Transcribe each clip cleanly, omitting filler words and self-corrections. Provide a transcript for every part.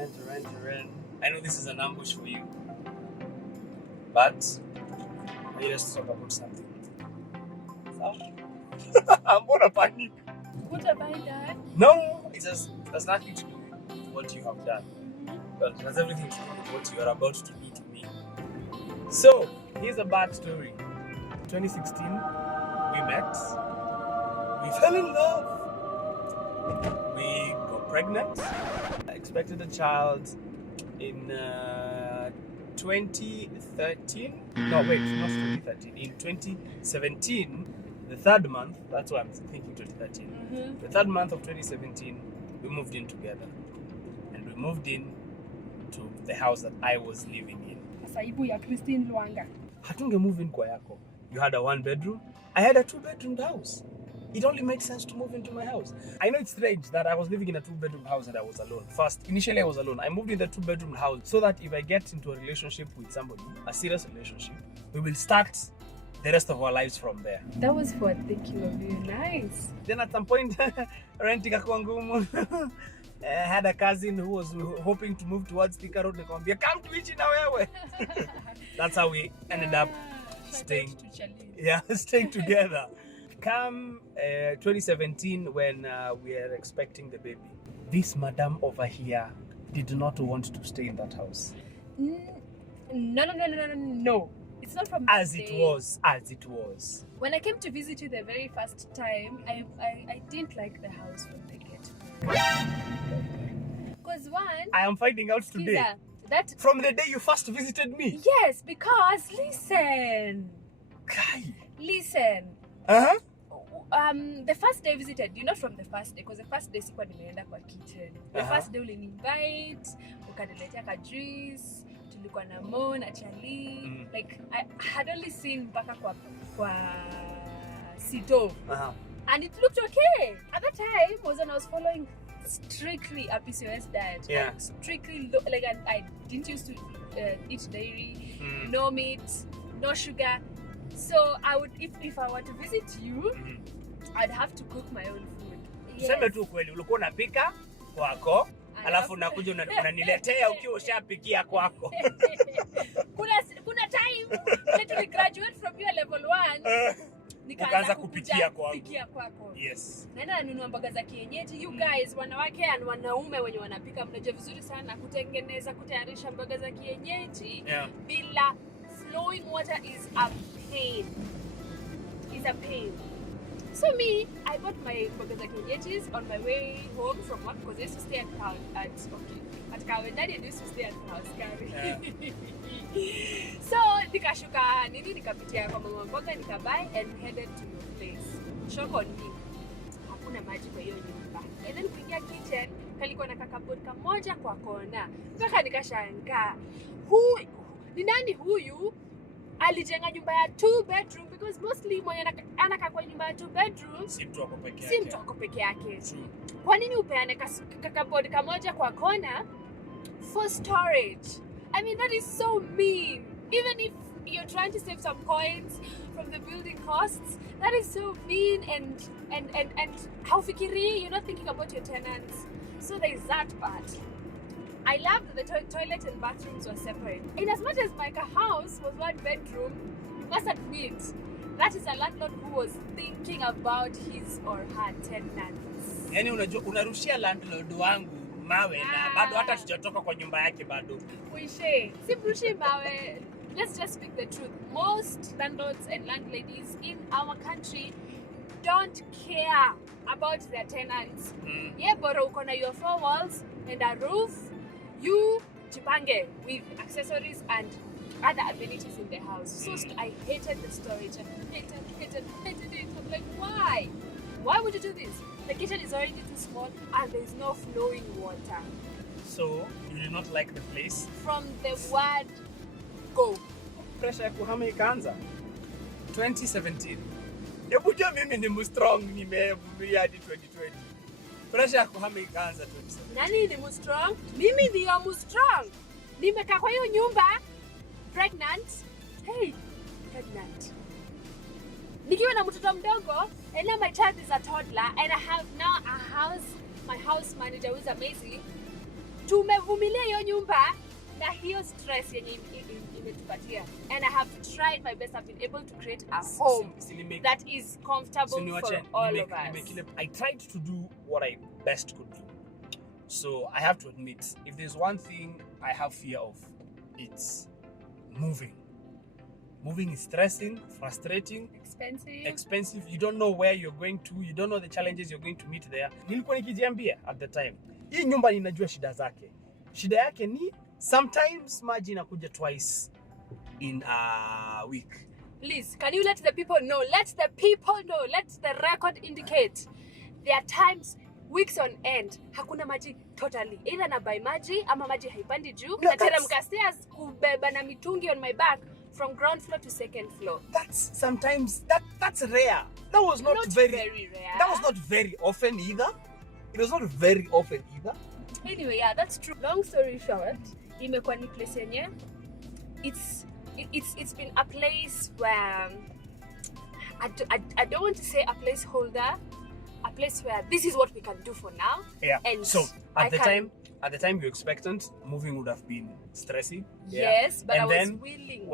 I know this is an ambush for you, but I need us to talk about something. I'm gonna panic. What have I done? No, it has nothing to do with what you have done, but it has everything to do with what you are about to be to me. So, here's a bad story. 2016, we met, we fell in love, we got pregnant, I expected a child in 2013. No, wait, not 2013. In 2017, the third month, that's why I'm thinking 2013. The third month of 2017, we moved in together. And we moved in to the house that I was living in. Saibu ya Christine Luanga. Hatunge move in kwa yako. You had a 1-bedroom. I had a 2-bedroom house. It only made sense to move into my house. I know it's strange that I was living in a 2-bedroom house and I was alone. Initially I was alone. I moved in the 2-bedroom house so that if I get into a relationship with somebody, a serious relationship, we will start the rest of our lives from there. That was for thinking of you. Nice. Then at some point, renting a ngumu. I had a cousin who was hoping to move towards Thika Road. Nikamwambia, come to Ichi na wewe. That's how we ended up staying together. Come 2017 when we are expecting the baby, this madam over here did not want to stay in that house. No. It's not from as it was. When I came to visit you the very first time, I didn't like the house from the get-go. Because one, I am finding out today that from the day you first visited me. Yes, because listen. The first day I visited you, not from the first day, because the first day sikuwa nimeenda kwa kitchen. The first day ulinivite, ukaniletea ka juice, tulikuwa na Mo na Charlie. Like I had only seen mpaka kwa Sito. And it looked okay. At that time was when I was following strictly a PCOS diet. Yeah. Strictly like I didn't used to eat dairy, no meat, no sugar. So I would, if I were to visit you, I'd have to cook my own food. Sema tu kweli, ulikuwa unapika kwako, alafu unakuja unaniletea ukiwa ushapikia kwako. Kuna time when we graduate from your level 1, nikaanza kupikia kwako. Yes. Naenda nanunua mboga za kienyeji. You guys, wanawake and wanaume wenye wanapika, mnajua vizuri sana kutayarisha mboga za kienyeji bila flowing water is a pain. So me, I bought my mboga za kienyeji on my way home from work because I used to stay at Kari. Daddie used to stay at house, Kari. So nikapitia kwa mama mboga, nikabuy and headed to your place. Shock on me. Hakuna maji kwa hiyo nyumba. And then kuingia kitchen, kalikuwa na kakabodi kamoja kwa kona. Mpaka nikashangaa. Ni nani huyu alijenga nyumba ya 2-bedroom, because mostly mwenye anakaa kwa nyumba ya 2-bedroom si mtu ako peke yake. Kwa nini upeane kakabodi kamoja kwa kona for storage? I mean, that is so mean. Even if you're trying to save some coins from the building costs, that is so mean and how fikiri, you're not thinking about your tenants. So there is that part. I loved that the toilet and bathrooms were separate. In as much as my house was 1-bedroom, you must admit that is a landlord who was thinking about his or her tenants. Yani unarushia landlord wangu mawe na bado hata tujatoka kwa nyumba yake bado. Uishe, simrushi mawe. Let's just speak the truth. Most landlords and landladies in our country don't care about their tenants. Yeah, bora uko na your 4 walls and a roof. You jipange with accessories and other amenities in the house. So I hated the storage. I hated it. I'm like, why? Why would you do this? The kitchen is already too small and there's no flowing water. So you did not like the place? From the word go. Pressure ya kuhama ikaanza 2017. Hebu jua mimi ni mstrong, nimevumilia hadi 2020. Pressure ya kuhama ikaanza 2017. Nani ni mstrong? Mimi ndio mstrong. Nimekaa kwa hiyo nyumba pregnant. Nikiwa na mtoto mdogo, and now my child is a toddler and I have now a house, my house manager who is amazing, tumevumilia hiyo nyumba na hiyo stress yenye imetupatia, and I have tried my best. I've been able to create a home that is comfortable for all of us. I tried to do what I best could do. So I have to admit, if there's one thing I have fear of, it's moving. Moving is stressing, frustrating, expensive. You don't know where you're going to. You don't know the challenges you're going to meet there. Nilikuwa nikijiambia at the time, hii nyumba ninajua shida zake. Shida yake ni sometimes maji inakuja twice in a week. Please, can you let the people know? Let the people know. Let the record indicate. There are times, weeks on end, hakuna maji totally. Either na buy maji ama maji haipandi juu. Nateremka stairs kubeba na mitungi on my back from ground floor to second floor. That's sometimes that's rare. That was not very rare. That was not very often either. It was not very often either. Anyway, yeah, that's true. Long story short, imekuwa ni place yenye it's been a place where I don't want to say a placeholder, a place where this is what we can do for now. Yeah. And so at the time you're expectant, moving would have been stressy. Yes, but and I was willing.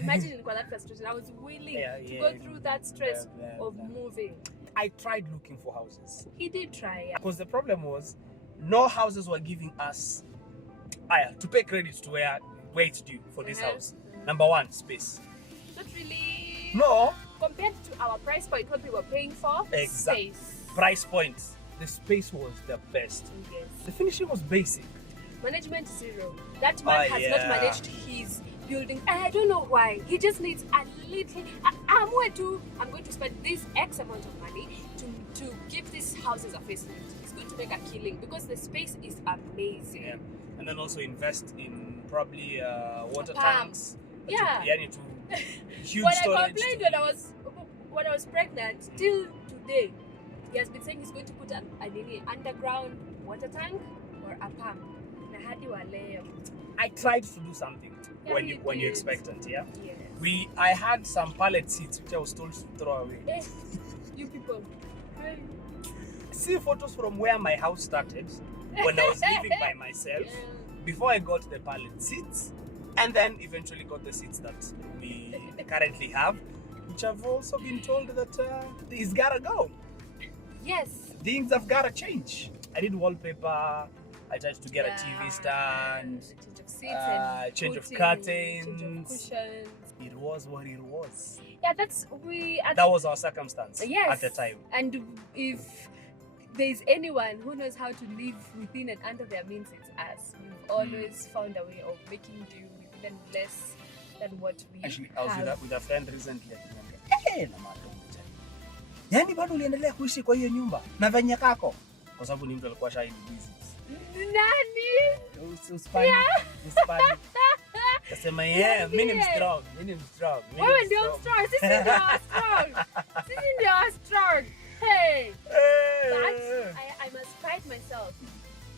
Imagine in that frustration, I was willing to go through that stress of moving. I tried looking for houses. He did try, yeah. Because the problem was, no houses were giving us to pay credit to where it's due for this house. Number one, space. Not really. No. Compared to our price point, what we were paying for, space. Price points. The space was the best. Yes. The finishing was basic. Management zero. That man has not managed his building. I don't know why. He just needs a little. I'm going to spend this X amount of money to give these houses a facelift. It's going to make a killing because the space is amazing. Yeah. And then also invest in probably water tanks. Yeah. Huge when storage. I complained when I was pregnant, till today, he has been saying he's going to put an underground water tank or a pump. I tried to do something when you're expectant, yeah? Yes. I had some pallet seats which I was told to throw away. You people. See photos from where my house started when I was living by myself, before I got the pallet seats, and then eventually got the seats that we currently have, which I've also been told that it's gotta go. Yes. Things have gotta change. I did wallpaper. I tried to get a TV stand, change of seats and change of curtains, change of cushions. It was what it was. Yeah, that was our circumstance at the time. And if there's anyone who knows how to live within and under their means, it's us. We've always found a way of making do with even less than what we Actually, I was have. with a friend recently. Hey, Marto. Yani bado uliendelea kuishi kwa hiyo nyumba na venye kako? Kwa sababu ni mtu alikuwa shahidi busy. Nani? Uspani. Kasema mimi ni strong. Wewe ndio strong. Sisi ndio strong. Hey. But I must pride myself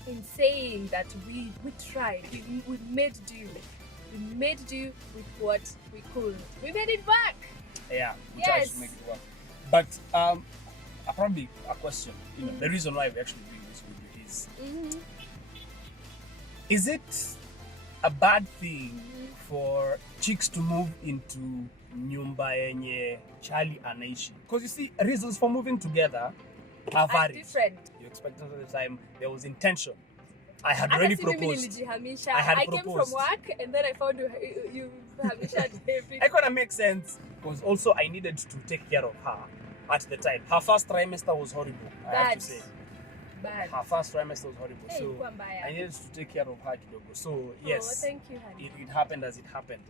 in saying that we tried. We made do. We made do with what we could. We made it work. Yeah, we tried to make it work. But probably a question. You know, the reason why we actually doing this video is: is it a bad thing for chicks to move into nyumba yenye Charlie anaishi? Because you see, reasons for moving together are varied. Different. You expected at the time there was intention. I had already proposed. I came from work and then I found you hamisha everything. I couldn't make sense because also I needed to take care of her at the time. Her first trimester was horrible. I have to say. Bad. Her first trimester was horrible, hey, so I needed to take care of her kidogo. So yes, thank you, honey. It happened as it happened.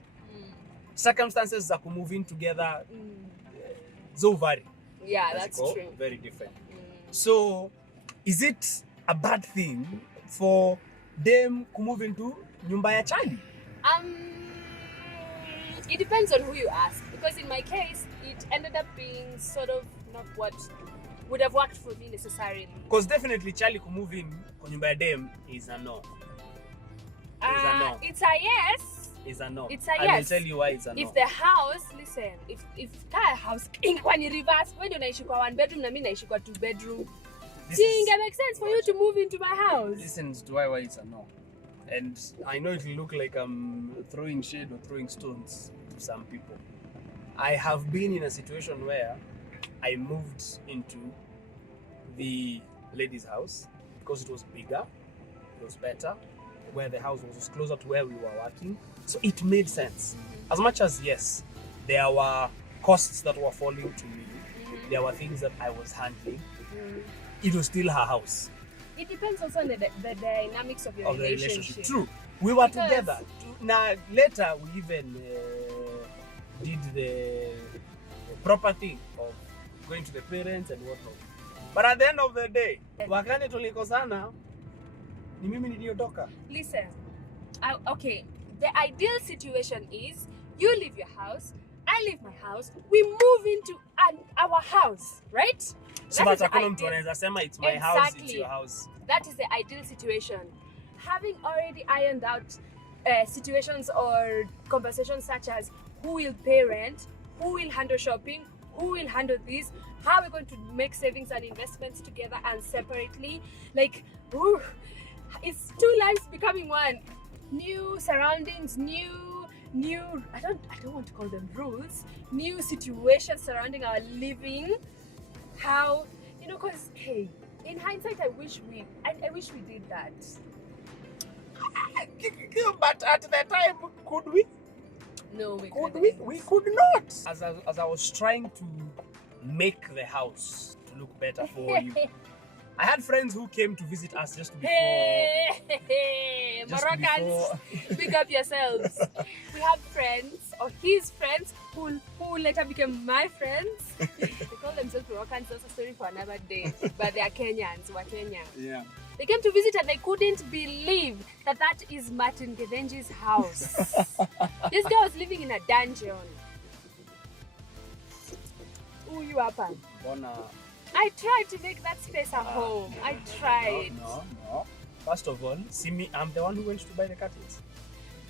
Circumstances za moving together, so vary. Yeah, that's true. Very different. So, is it a bad thing for them to move into nyumba ya Charlie? It depends on who you ask. Because in my case, it ended up being sort of not what would have worked for me necessarily. Because definitely Charlie could move in kwa nyumba ya dem is a no. It's a yes. It's a no. It's a yes. I will tell you why it's a no. If the house, listen, if that house ingekuwa ni reverse, when unaishi kwa 1 bedroom na mimi naishi kwa 2 bedroom, it make sense for you to move into my house. Listen to why it's a no. And I know it will look like I'm throwing shade or throwing stones to some people. I have been in a situation where I moved into the lady's house because it was bigger, it was better, where the house was closer to where we were working. So it made sense. As much as, yes, there were costs that were falling to me, there were things that I was handling, it was still her house. It depends also on the dynamics of your relationship. True. We were together. Now, later, we even did the proper thing of going to the parents and whatnot. But at the end of the day, wakati tulikosana, ni mimi niliotoka. Listen, okay, the ideal situation is you leave your house, I leave my house, we move into our house, right? So that's hakuna mtu anaweza sema it's my house, it's your house. That is the ideal situation. Having already ironed out situations or conversations such as who will pay rent, who will handle shopping, who will handle this, how are we going to make savings and investments together and separately, like, it's two lives becoming one. New surroundings, new I don't want to call them rules, new situations surrounding our living. How, because hey, in hindsight, I wish we did that. But at the time, could we? No, we could couldn't. We could not. As I was trying to make the house to look better for you, I had friends who came to visit us just before. Hey, Moroccans, pick up yourselves. We have friends, or his friends, who later became my friends. They call themselves Moroccans. That's a story for another day. But they are Kenyans. We're Kenya. Yeah. They came to visit and they couldn't believe that is Martin Gevenji's house. This guy was living in a dungeon. Who you up on? I tried to make that space a home. I tried. No. First of all, see me, I'm the one who went to buy the curtains.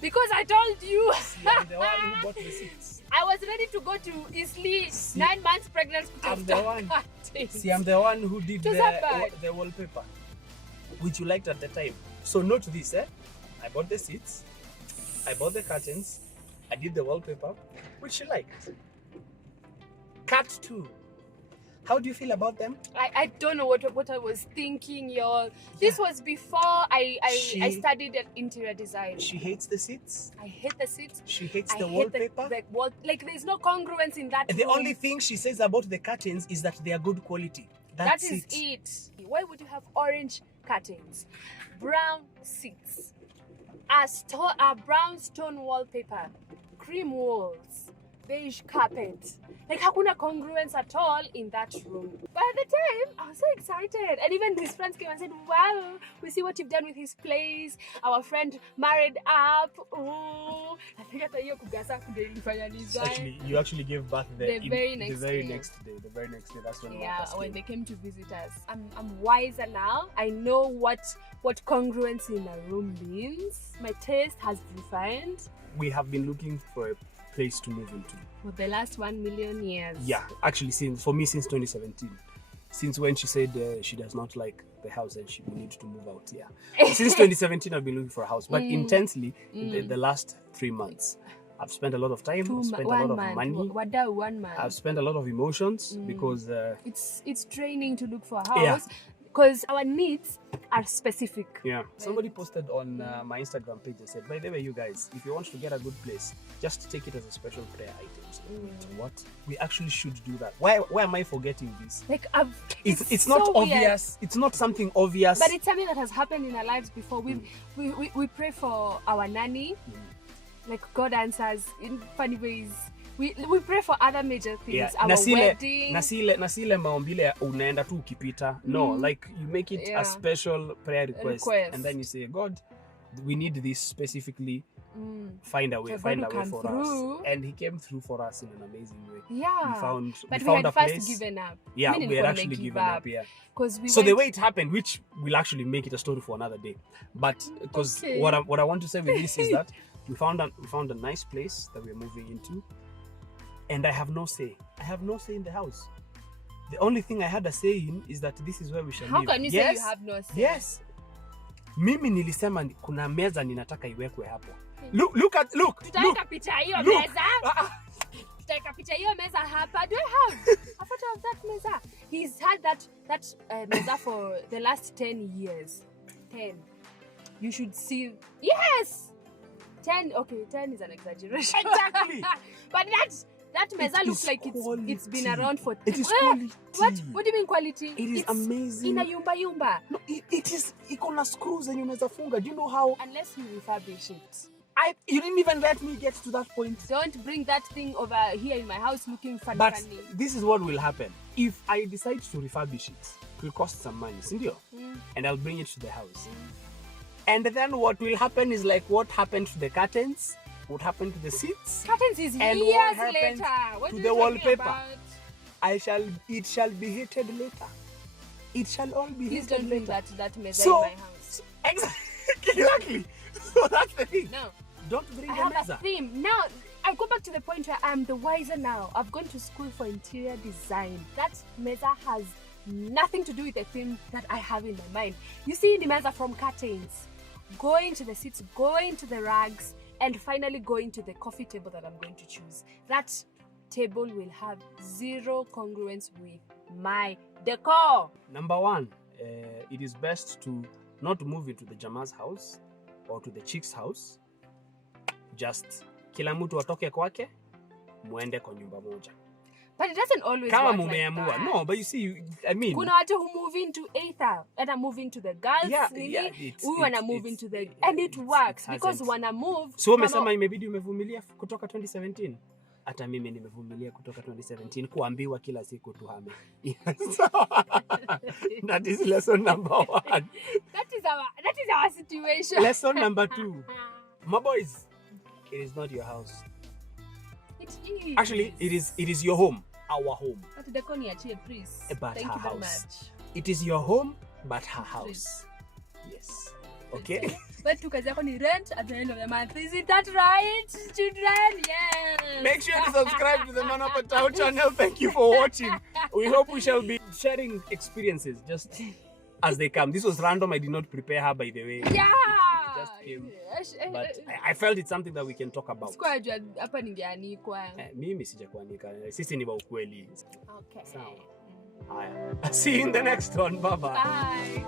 Because I told you. See, I'm the one who bought the seats. I was ready to go to Isli, 9 months pregnant. I'm the one. See, I'm the one who did the wallpaper, which you liked at the time. So note this, I bought the seats, I bought the curtains, I did the wallpaper, which you liked. Cut 2. How do you feel about them? I don't know what I was thinking, y'all. This was before I studied interior design. She hates the seats. I hate the seats. She hates the wallpaper. Like, there's no congruence in that. The only thing she says about the curtains is that they are good quality. That is it. Why would you have orange curtains, brown seats, a brown stone wallpaper, cream walls, beige carpet? Like, hakuna congruence at all in that room. But at the time, I was so excited. And even his friends came and said, wow, we see what you've done with his place. Our friend married up. Oh, I think I you actually, you actually gave birth the very next day. That's when when they came to visit us. I'm wiser now. I know what congruence in a room means. My taste has refined. We have been looking for a place to move into for the last 1 million years. Yeah, actually, since 2017, since when she said she does not like the house and she will need to move out. Yeah, since 2017 I've been looking for a house, but intensely in the last 3 months. I've spent a lot of time, I've spent a lot of money, 1 month. I've spent a lot of emotions because it's training to look for a house. Because our needs are specific. Yeah. Somebody posted on my Instagram page and said, by the way, you guys, if you want to get a good place, just take it as a special prayer item. So, what? We actually should do that. Why am I forgetting this? Like, it's not so obvious. Weird. It's not something obvious. But it's something that has happened in our lives before. We pray for our nanny. Like, God answers in funny ways. We pray for other major things. Yeah. Our wedding. Nasile maombile unaenda tu ukipita. No, like you make it a special prayer request. And then you say, God, we need this specifically. Find a way for us. And he came through for us in an amazing way. Yeah. We found a place. First given up. Yeah, we had actually given up. Yeah. So the way it happened, which will actually make it a story for another day. But because what I want to say with this is that we found a nice place that we're moving into. And I have no say. I have no say in the house. The only thing I had a say in is that this is where we shall live. How can you say you have no say? Yes. Mimi nilisema kuna meza ninataka iwekwe hapo. Look. Tutaweka picha hiyo meza. Tutaweka picha hiyo meza hapa. Do I have a photo of that meza? He's had that meza for the last 10 years. 10. You should see. Yes. 10. Okay, 10 is an exaggeration. Exactly. But that meza looks like it's been around for. It is quality. What do you mean quality? It is amazing. In a yumba. No, it is. Iko na screws and unaweza funga. Do you know how? Unless you refurbish it. You didn't even let me get to that point. Don't bring that thing over here in my house looking funny. But this is what will happen. If I decide to refurbish it, it will cost some money, sindio? And I'll bring it to the house. And then what will happen is like what happened to the curtains, what happened to the seats. Curtains is and years what happened later. What to are the you wallpaper. about? It shall be hated later. It shall all be Please hated don't bring later. that meza So, in my house. Exactly. So that's the thing. No. Don't bring I the have meza. a theme. Now, I go back to the point where I'm the wiser now. I've gone to school for interior design. That meza has nothing to do with the theme that I have in my mind. You see the meza from curtains, going to the seats, going to the rugs, and finally going to the coffee table that I'm going to choose. That table will have zero congruence with my decor. Number one, it is best to not move into the Jama's house or to the chick's house. Just kila mtu atoke kwake, muende kwa nyumba moja. But it doesn't always kama work mumeamua. like that. No, but you see, I mean, kuna watu who move into either move into the girls, huyu wana move into the, and it works because wana move. So umesema imebidi umevumilia kutoka 2017. Hata mimi nimevumilia kutoka 2017 kuambiwa kila siku tuhame. That is lesson number 1. That is our situation. Lesson number 2. My boys, it is not your house. It is. Actually, it is your home, our home. But the Koni achie, please. But Thank her you very house. much. It is your home, but her house. Yes. Okay. But tukazi yako ni rent at the end of the month. Is it that right, children? Yes. Make sure to subscribe to the MaNaPaTau channel. Thank you for watching. We hope we shall be sharing experiences just as they come. This was random. I did not prepare her, by the way. Yeah. It just came. But I felt it's something that we can talk about. Sikuwa jua hapa ningeanikwa. Mimi sijakuanika. Sisi ni wa ukweli. Okay. Sawa. Haya. See you in the next one. Bye-bye. Bye.